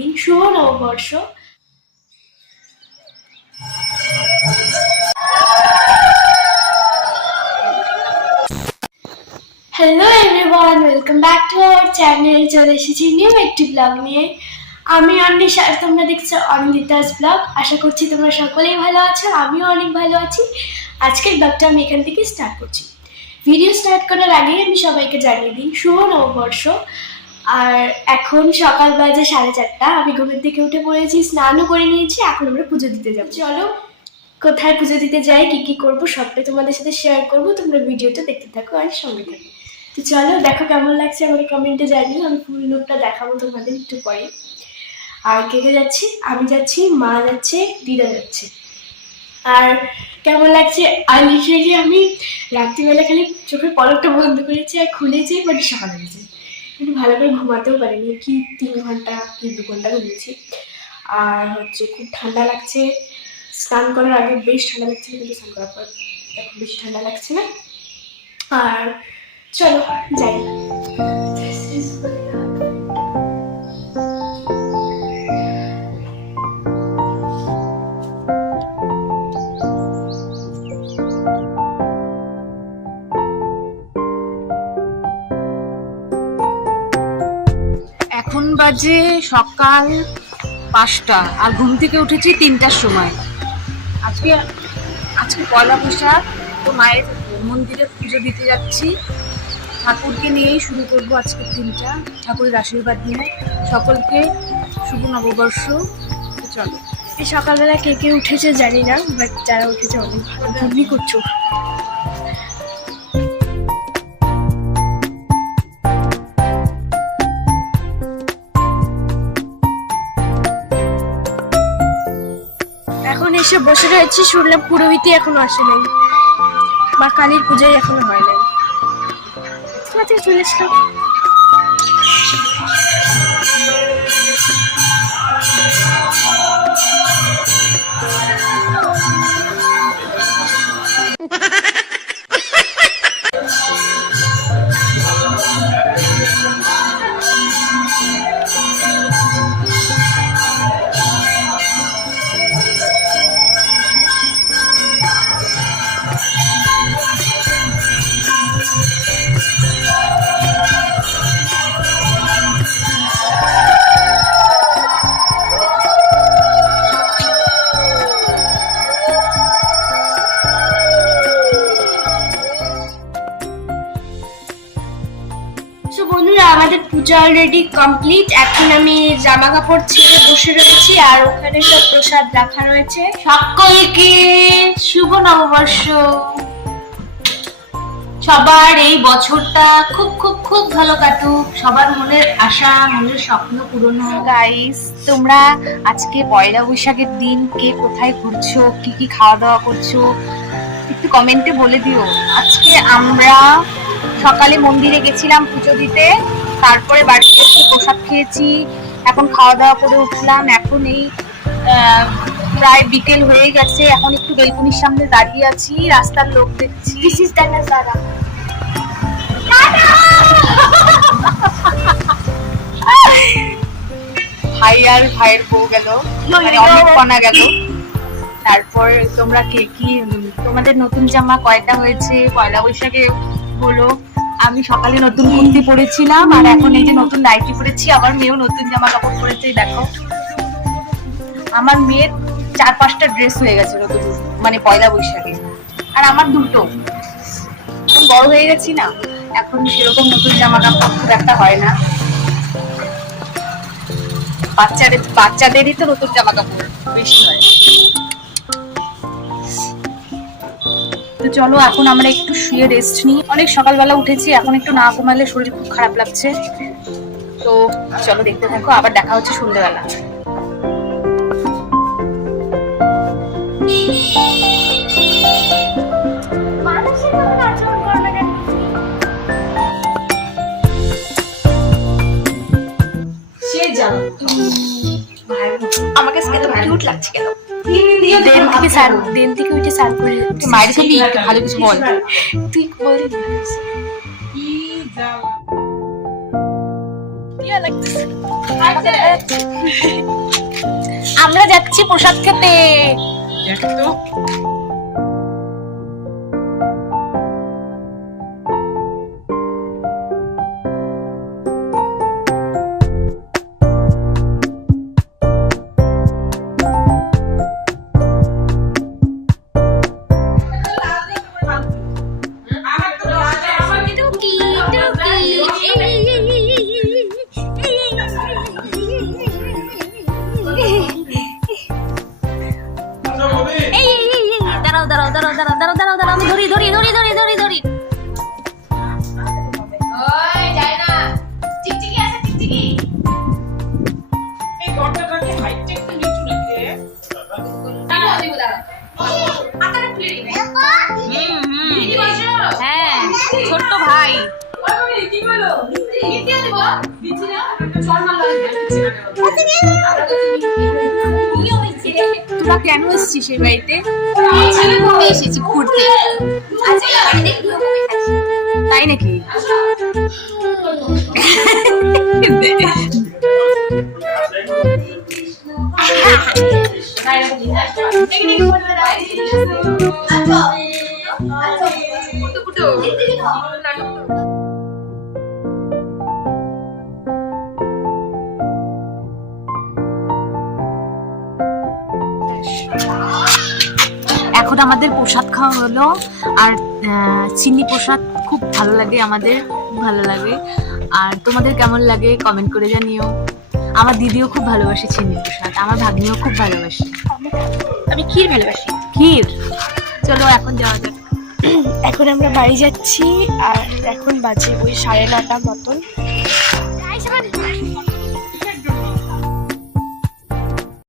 দিই, শুভ নববর্ষ। Hello everyone, welcome back to our channel. চলে এসেছি নিউ একটি ব্লগ নিয়ে। আমি অনিশা, আর তোমরা দেখছো অনিন্দিতাস ব্লগ। আশা করছি তোমরা সকলেই ভালো আছো, আমিও অনেক ভালো আছি। আজকের ব্লগটা আমি এখান থেকে স্টার্ট করছি। ভিডিও স্টার্ট করার আগে আমি সবাইকে জানিয়ে দিই শুভ নববর্ষ। আর এখন সকাল বাজে 4:30। আমি ঘুমের থেকে উঠে পড়েছি, স্নানও করে নিয়েছি। এখন আমরা পুজো দিতে যাবো। চলো কোথায় পুজো দিতে যাই, কি কি করবো সবটাই তোমাদের সাথে শেয়ার করবো। তোমরা ভিডিওটা দেখতে থাকো আর সঙ্গে থাকো। তো চলো, দেখো কেমন লাগছে আমাকে কমেন্টে জানিও। আমি ফুল লুকটা দেখাবো তোমাদের একটু পরে। আর কে কে যাচ্ছি? আমি যাচ্ছি, মা যাচ্ছে, দিদা যাচ্ছে। আর কেমন লাগছে, আর লিটারেলি আমি রাত্রিবেলা খালি চোখের পলকটা বন্ধ করেছি আর খুলেছি, বাট সকাল হয়েছে। কিন্তু ভালো করে ঘুমাতেও পারিনি, কি 3 ঘন্টা কি 2 ঘন্টা ঘুমিয়েছি। আর হচ্ছে খুব ঠান্ডা লাগছে। স্নান করার আগে বেশ ঠান্ডা লাগছে, কিন্তু স্নান করার পর এখন বেশি ঠান্ডা লাগছে না। আর চলো যাই। এখন বাজে সকাল 5টা, আর ঘুম থেকে উঠেছি 3টার সময়। আজকে পয়লা বৈশাখ, তো মায়ের মন্দিরে পুজো দিতে যাচ্ছি। ঠাকুরকে নিয়েই শুরু করবো আজকের দিনটা, ঠাকুরের আশীর্বাদ নিয়ে। সকলকে শুভ নববর্ষ। চলো। এই সকালবেলা কে কে উঠেছে জানি না, বাট যারা উঠেছে অনেক ভালো, তুমি করছো। এখন এসে বসে রয়েছি, শুনলাম পুরোহিতই এখনো আসে নাই, মা কালীর পূজাই এখনো হয় নাই। আচ্ছা চলে এসলাম। বন্ধুরা, আমাদের পূজা অলরেডি কমপ্লিট। এখন আমি জামা কাপড় ছেড়ে বসে রয়েছি, আর ওখানে সব প্রসাদ রাখা রয়েছে। সকলকে শুভ নববর্ষ। সবার এই বছরটা খুব খুব খুব ভালো কাটুক, সবার মনের আশা মনের স্বপ্ন পূরণ হোক। গাইস, তোমরা আজকে পয়লা বৈশাখের দিন কে কোথায় ঘুরছো, কি কি খাওয়া দাওয়া করছো একটু কমেন্টে বলে দিও। আজকে আমরা সকালে মন্দিরে গেছিলাম পুজো দিতে, তারপরে বাড়িতে এসে প্রসাদ খেয়েছি, এখন খাওয়া দাওয়া করে উঠলাম। এখন এই প্রায় বিকেল হয়ে গেছে, এখন একটু বেলকুনির সামনে দাঁড়িয়ে আছি, রাস্তার লোক দেখছি। দিস ইজ দ্যাট দাদা। ভাই আর ভাইয়ের বউ গেল, মানে অনেক কণা গেল। তারপর তোমরা কে কি, তোমাদের নতুন জামা কয়টা হয়েছে পয়লা বৈশাখে বলো। আমি সকালে নতুন কুর্তি পরেছিলাম, আর এখন এই যে নতুন নাইটি পরেছি। আমার মেয়েও নতুন জামা কাপড় পরেছে, দেখো। আমার মেয়ের 4-5টা ড্রেস হয়ে গেছে নতুন, মানে পয়লা বৈশাখে। আর আমার দুটো, বড় হয়ে গেছি না, এখন সেরকম নতুন জামা কাপড় খুব একটা হয় না। বাচ্চাদেরই তো নতুন জামা কাপড় বেশি হয়। তো চলো, এখন আমরা একটু শুয়ে রেস্ট নিই। অনেক সকালবেলা উঠেছি, এখন একটু না ঘুমালে শরীর খুব খারাপ লাগছে। তো চলো দেখতে থাকো, আবার দেখা হচ্ছে সন্ধ্যেবেলা। আমাকে কিউট লাগছে কেন? দিন থেকে উঠে সার করে মায়ের সাথে ভালো কিছু বল। তুই বল। আর আমরা যাচ্ছি প্রসাদ খেতে। দাঁড়াও, আমি ধরি। হ্যাঁ, ছোট্ট ভাই। তোরা কেন এসেছিস এই বাড়িতে? এসেছি ঘুরতে। তাই নাকি? এখন আমাদের প্রসাদ খাওয়া হলো, আর চিনি প্রসাদ খুব ভালো লাগে, আমাদের খুব ভালো লাগে। আর তোমাদের কেমন লাগে কমেন্ট করে জানিও। আমার দিদিও খুব ভালোবাসে চিনি প্রসাদ, আমার ভাগ্নিও খুব ভালোবাসে। আমি ক্ষীর ভালোবাসি। ক্ষীর। চলো এখন যাওয়া যাক। এখন আমরা বাড়ি যাচ্ছি, আর এখন বাজে ওই 9:30 মতন।